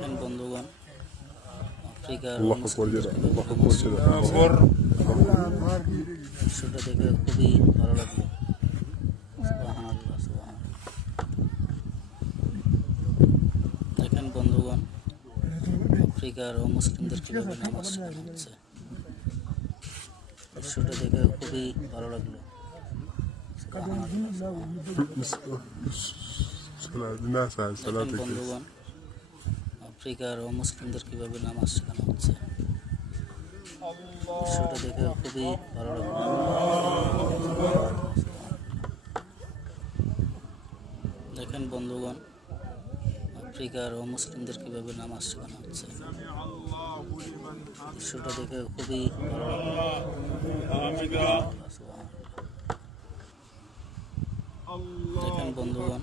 দেখেন বন্ধুগণ, আফ্রিকার দৃশ্যটা দেখে খুবই ভালো লাগলো। সুবহানাল্লাহ, সুবহানাল্লাহ। দেখেন বন্ধুগণ, আফ্রিকার মুসলিমদের কিভাবে নামাজ শেখানো হচ্ছে। দৃশ্যটা দেখে খুবই ভালো লাগলো। দেখেন বন্ধুগণ, আফ্রিকার মুসলিমদের কিভাবে নামাজ শেখানো হচ্ছে। দৃশ্যটা দেখে খুবই ভালো লাগলো। দেখেন বন্ধুগণ, আফ্রিকার মুসলিমদের কিভাবে নামাজ শেখানো হচ্ছে। দৃশ্যটা দেখে খুবই ভালো লাগলো। দেখেন বন্ধুগণ,